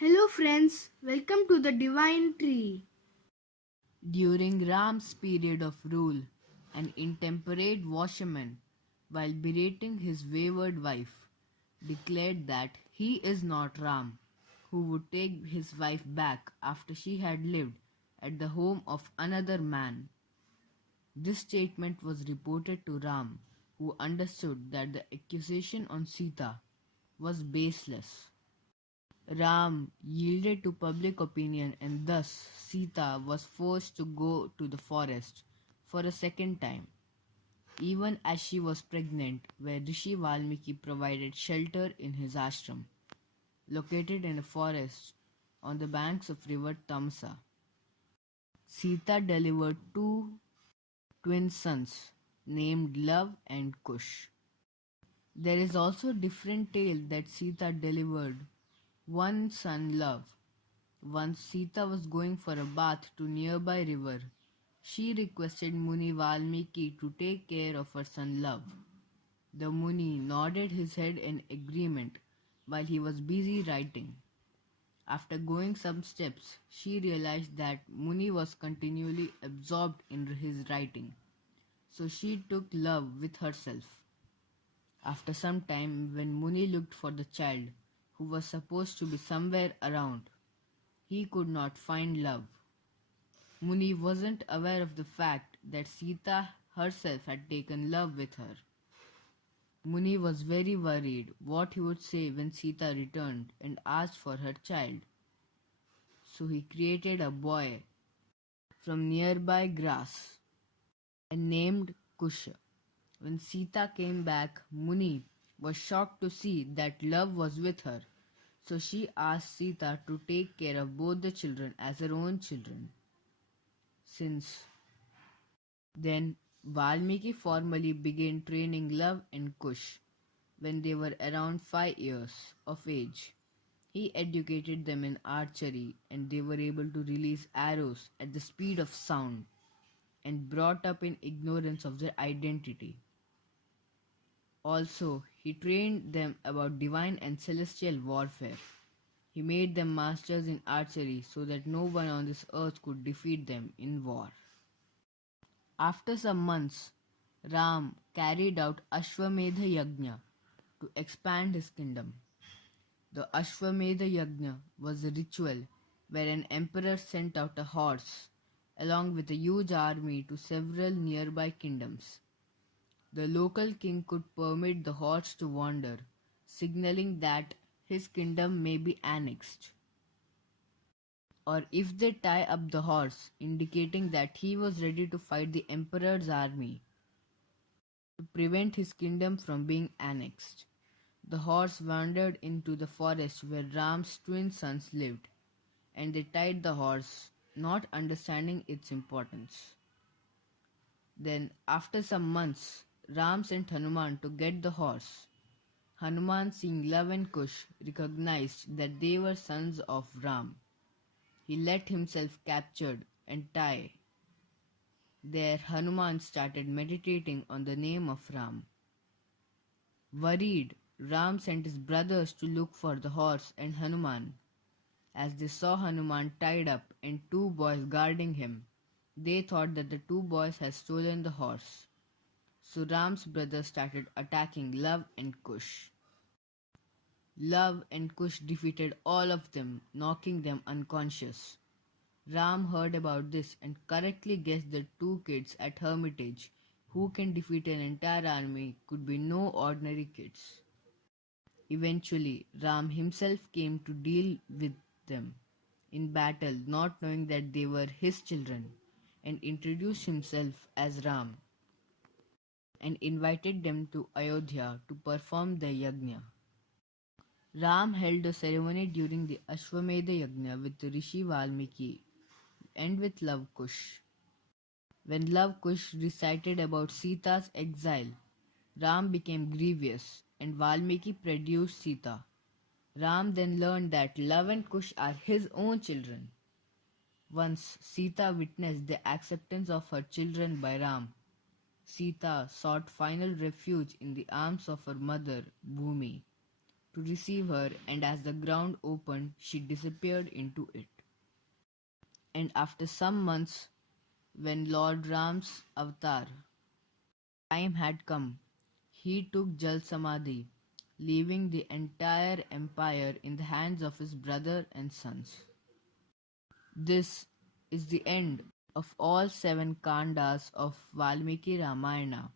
Hello friends, welcome to the Divine Tree. During Ram's period of rule, an intemperate washerman, while berating his wayward wife, declared that he is not Ram, who would take his wife back after she had lived at the home of another man. This statement was reported to Ram, who understood that the accusation on Sita was baseless. Ram yielded to public opinion and thus Sita was forced to go to the forest for a second time, even as she was pregnant, where Rishi Valmiki provided shelter in his ashram, located in a forest on the banks of river Tamsa. Sita delivered two twin sons named Love and Kush. There is also a different tale that Sita delivered one son Love. Once Sita was going for a bath to nearby river. She requested Muni Valmiki to take care of her son Love. The Muni nodded his head in agreement while he was busy writing. After going some steps, she realized that Muni was continually absorbed in his writing, so she took Love with herself. After some time, when Muni looked for the child, who was supposed to be somewhere around, he could not find Love. Muni wasn't aware of the fact that Sita herself had taken Love with her. Muni was very worried what he would say when Sita returned and asked for her child. So he created a boy from nearby grass and named Kusha. When Sita came back, Muni was shocked to see that Love was with her. So she asked Sita to take care of both the children as her own children. Since then, Valmiki formally began training Love and Kush when they were around 5 years of age. He educated them in archery and they were able to release arrows at the speed of sound and brought up in ignorance of their identity. Also, he trained them about divine and celestial warfare. He made them masters in archery so that no one on this earth could defeat them in war. After some months, Ram carried out Ashwamedha Yajna to expand his kingdom. The Ashwamedha Yajna was a ritual where an emperor sent out a horse along with a huge army to several nearby kingdoms. The local king could permit the horse to wander, signaling that his kingdom may be annexed. Or if they tie up the horse, indicating that he was ready to fight the emperor's army to prevent his kingdom from being annexed. The horse wandered into the forest where Ram's twin sons lived, and they tied the horse, not understanding its importance. Then, after some months, Ram sent Hanuman to get the horse. Hanuman, seeing Love and Kush, recognized that they were sons of Ram. He let himself captured and tied. There, Hanuman started meditating on the name of Ram. Worried, Ram sent his brothers to look for the horse and Hanuman. As they saw Hanuman tied up and two boys guarding him, they thought that the two boys had stolen the horse. So Ram's brothers started attacking Love and Kush. Love and Kush defeated all of them, knocking them unconscious. Ram heard about this and correctly guessed that two kids at Hermitage who can defeat an entire army could be no ordinary kids. Eventually, Ram himself came to deal with them in battle, not knowing that they were his children, and introduced himself as Ram and invited them to Ayodhya to perform the yajna. Ram held a ceremony during the Ashwamedha Yajna with Rishi Valmiki and with Love Kush. When Love Kush recited about Sita's exile, Ram became grievous and Valmiki produced Sita. Ram then learned that Love and Kush are his own children. Once Sita witnessed the acceptance of her children by Ram, Sita sought final refuge in the arms of her mother, Bhumi. to receive her, and as the ground opened, she disappeared into it. And after some months, when Lord Ram's avatar time had come, he took Jal Samadhi, leaving the entire empire in the hands of his brother and sons. This is the end of all seven kandas of Valmiki Ramayana.